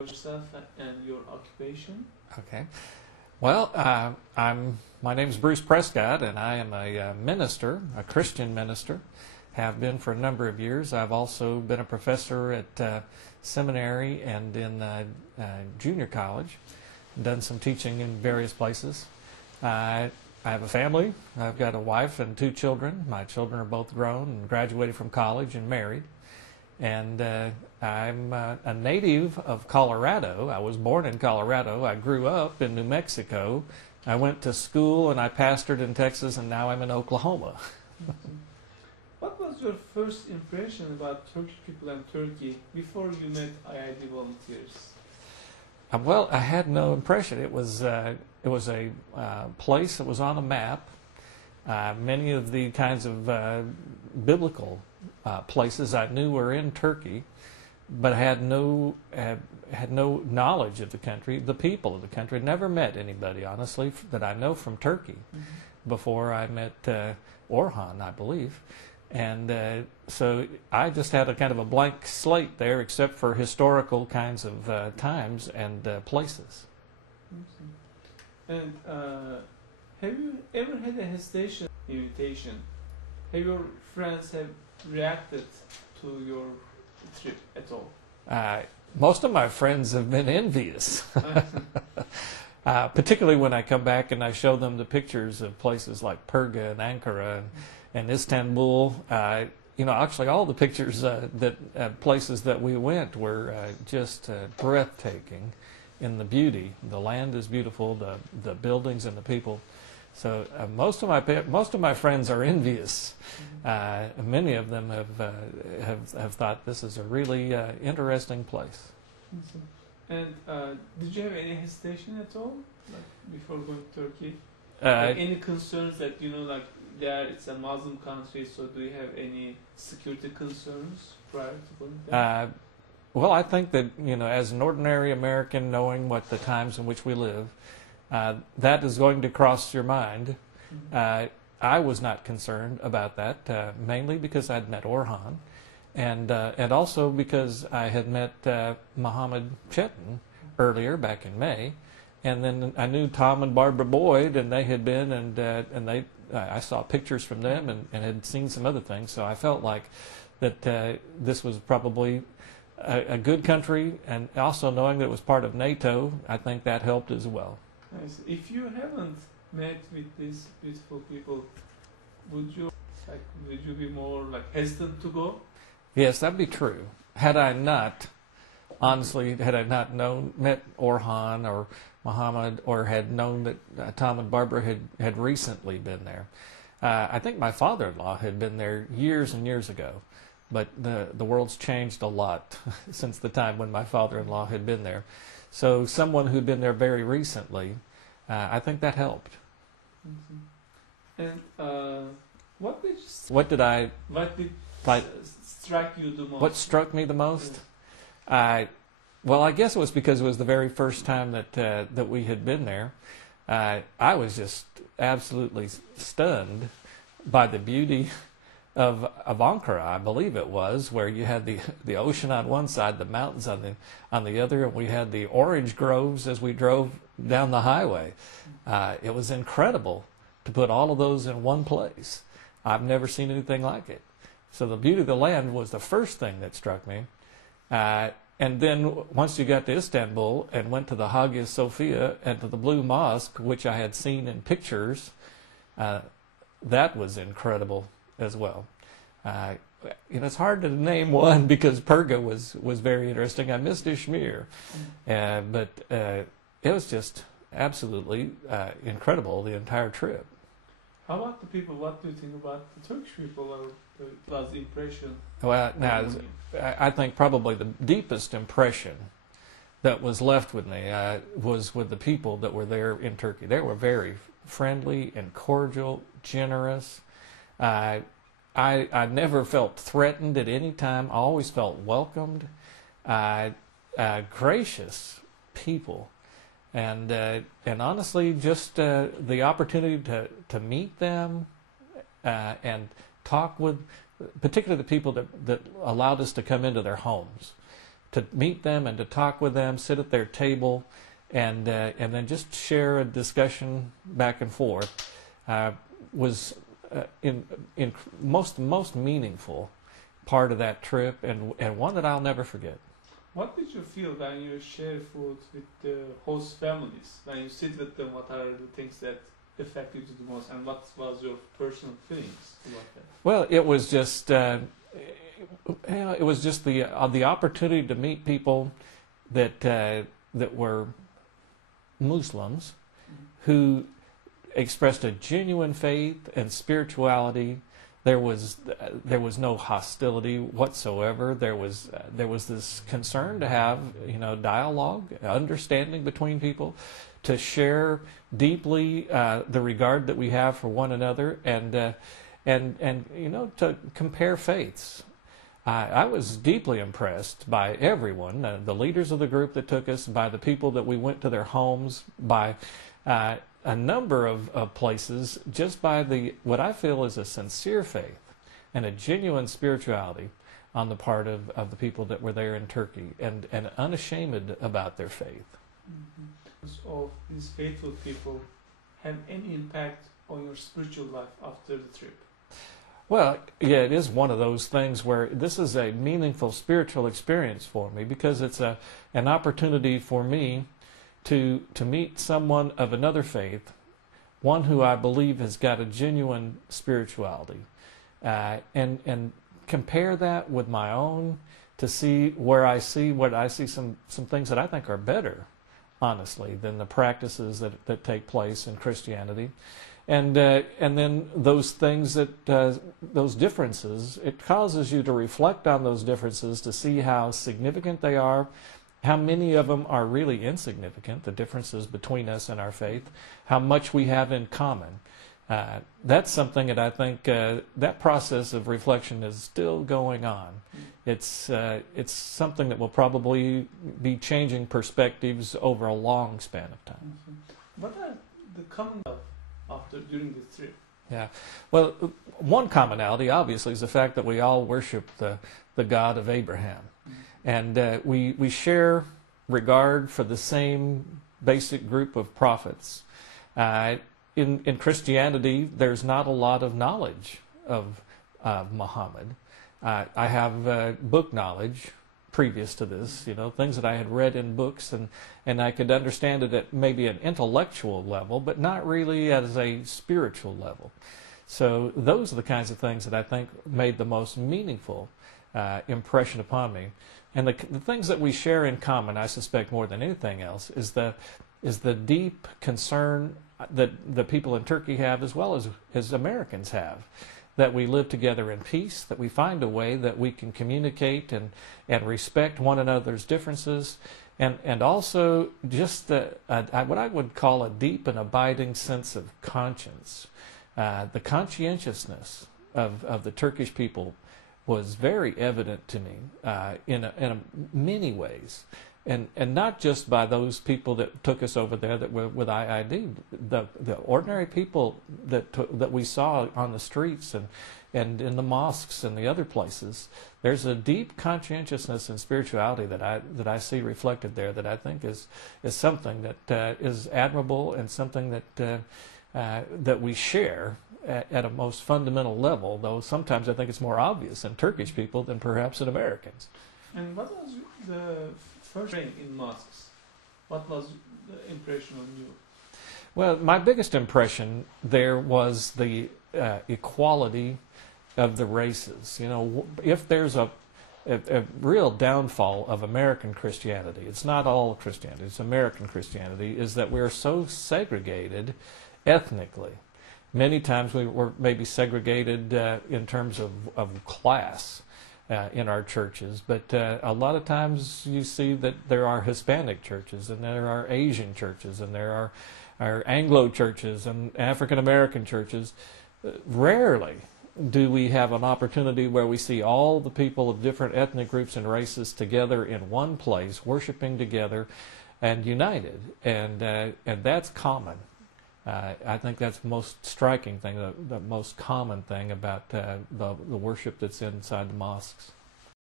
yourself and your occupation. Okay. Well, my name is Bruce Prescott, and I am a minister, a Christian minister. Have been for a number of years. I've also been a professor at seminary and in junior college. Done some teaching in various places. I have a family. I've got a wife and 2 children. My children are both grown and graduated from college and married. And I'm a native of Colorado. I was born in Colorado. I grew up in New Mexico. I went to school and I pastored in Texas, and now I'm in Oklahoma. What was your first impression about Turkish people and Turkey before you met IID volunteers? Well, I had no impression. It was a place that was on a map. Many of the kinds of biblical places I knew were in Turkey, but I had no knowledge of the country, the people of the country. Never met anybody, honestly, that I know from Turkey before I met Orhan, I believe. And so I just had a kind of a blank slate there, except for historical kinds of times and places. And have you ever had a hesitation invitation? Have your friends reacted to your trip at all? Most of my friends have been envious, particularly when I come back and I show them the pictures of places like Perga and Ankara and Istanbul. Actually all the pictures places that we went were just breathtaking in the beauty. The land is beautiful, the buildings and the people. So most of my friends are envious. Many of them have thought this is a really interesting place. And did you have any hesitation at all, like before going to Turkey? Any concerns that it's a Muslim country, so do you have any security concerns prior to going there? Well, I think that as an ordinary American, knowing what the times in which we live, that is going to cross your mind. I was not concerned about that, mainly because I'd met Orhan, and also because I had met Mohammed Chetin earlier back in May, and then I knew Tom and Barbara Boyd, and they had been, and I saw pictures from them and had seen some other things, so I felt like that this was probably a good country, and also knowing that it was part of NATO, I think that helped as well. Nice. If you haven't met with these beautiful people, would you be more hesitant to go? Yes, that'd be true. Had I not met Orhan or Muhammad, or had known that Tom and Barbara had recently been there. I think my father-in-law had been there years and years ago, but the world's changed a lot since the time when my father-in-law had been there. So someone who'd been there very recently, I think that helped. And what did strike you the most? What struck me the most? Well, I guess it was because it was the very first time that we had been there. I was just absolutely stunned by the beauty of Ankara, I believe it was, where you had the ocean on one side, the mountains on the other, and we had the orange groves as we drove down the highway. It was incredible to put all of those in one place. I've never seen anything like it. So the beauty of the land was the first thing that struck me. And then once you got to Istanbul and went to the Hagia Sophia and to the Blue Mosque, which I had seen in pictures, that was incredible as well. It's hard to name one because Perga was very interesting. I missed Ishmir, but it was just absolutely incredible, the entire trip. How about the people? What do you think about the Turkish people, or the last impression? Well, now I think probably the deepest impression that was left with me was with the people that were there in Turkey. They were very friendly and cordial, generous. I never felt threatened at any time. I always felt welcomed. Gracious people. And honestly, just the opportunity to meet them and talk with, particularly the people that allowed us to come into their homes. to meet them and to talk with them, sit at their table, and then just share a discussion back and forth was in most meaningful part of that trip, and one that I'll never forget. What did you feel when you share food with the host families? When you sit with them, what are the things that affected you the most, and what was your personal feelings about that? Well, it was just the opportunity to meet people that were Muslims who expressed a genuine faith and spirituality. There was no hostility whatsoever. There was this concern to have dialogue, understanding between people, to share deeply the regard that we have for one another, and to compare faiths. I was deeply impressed by everyone, the leaders of the group that took us, by the people that we went to their homes, by a number of places, just by what I feel is a sincere faith and a genuine spirituality on the part of the people that were there in Turkey, and unashamed about their faith. Mm-hmm. Of these faithful people have any impact on your spiritual life after the trip? Well, yeah, it is one of those things where this is a meaningful spiritual experience for me, because it's an opportunity for me to meet someone of another faith, one who I believe has got a genuine spirituality, and compare that with my own, to see some things that I think are better, honestly, than the practices that take place in Christianity. And then those things those differences, it causes you to reflect on those differences, to see how significant they are, how many of them are really insignificant, the differences between us and our faith, how much we have in common. That's something that I think that process of reflection is still going on. It's something that will probably be changing perspectives over a long span of time. Mm-hmm. What are the common during the trip? Yeah, well, one commonality obviously is the fact that we all worship the God of Abraham, and we share regard for the same basic group of prophets. In Christianity, there's not a lot of knowledge of Muhammad. I have book knowledge previous to this, things that I had read in books, and I could understand it at maybe an intellectual level, but not really as a spiritual level. So those are the kinds of things that I think made the most meaningful impression upon me. And the things that we share in common, I suspect more than anything else, is the deep concern that the people in Turkey have, as well as Americans have, that we live together in peace, that we find a way that we can communicate and respect one another's differences, and also just what I would call a deep and abiding sense of conscience. The conscientiousness of the Turkish people was very evident to me in many ways. And not just by those people that took us over there that were with IID, the ordinary people that we saw on the streets and in the mosques and the other places. There's a deep conscientiousness and spirituality that I see reflected there, that I think is something that is admirable, and something that we share at a most fundamental level. Though sometimes I think it's more obvious in Turkish people than perhaps in Americans. And what was the first thing in mosques? What was the impression on you? Well, my biggest impression there was the equality of the races. If there's a real downfall of American Christianity, it's not all Christianity, it's American Christianity, is that we're so segregated ethnically. Many times we're maybe segregated in terms of class. In our churches, but a lot of times you see that there are Hispanic churches, and there are Asian churches, and there are Anglo churches and African American churches. Rarely do we have an opportunity where we see all the people of different ethnic groups and races together in one place, worshiping together and united, and that's common. I think that's the most striking thing, the most common thing about the worship that's inside the mosques.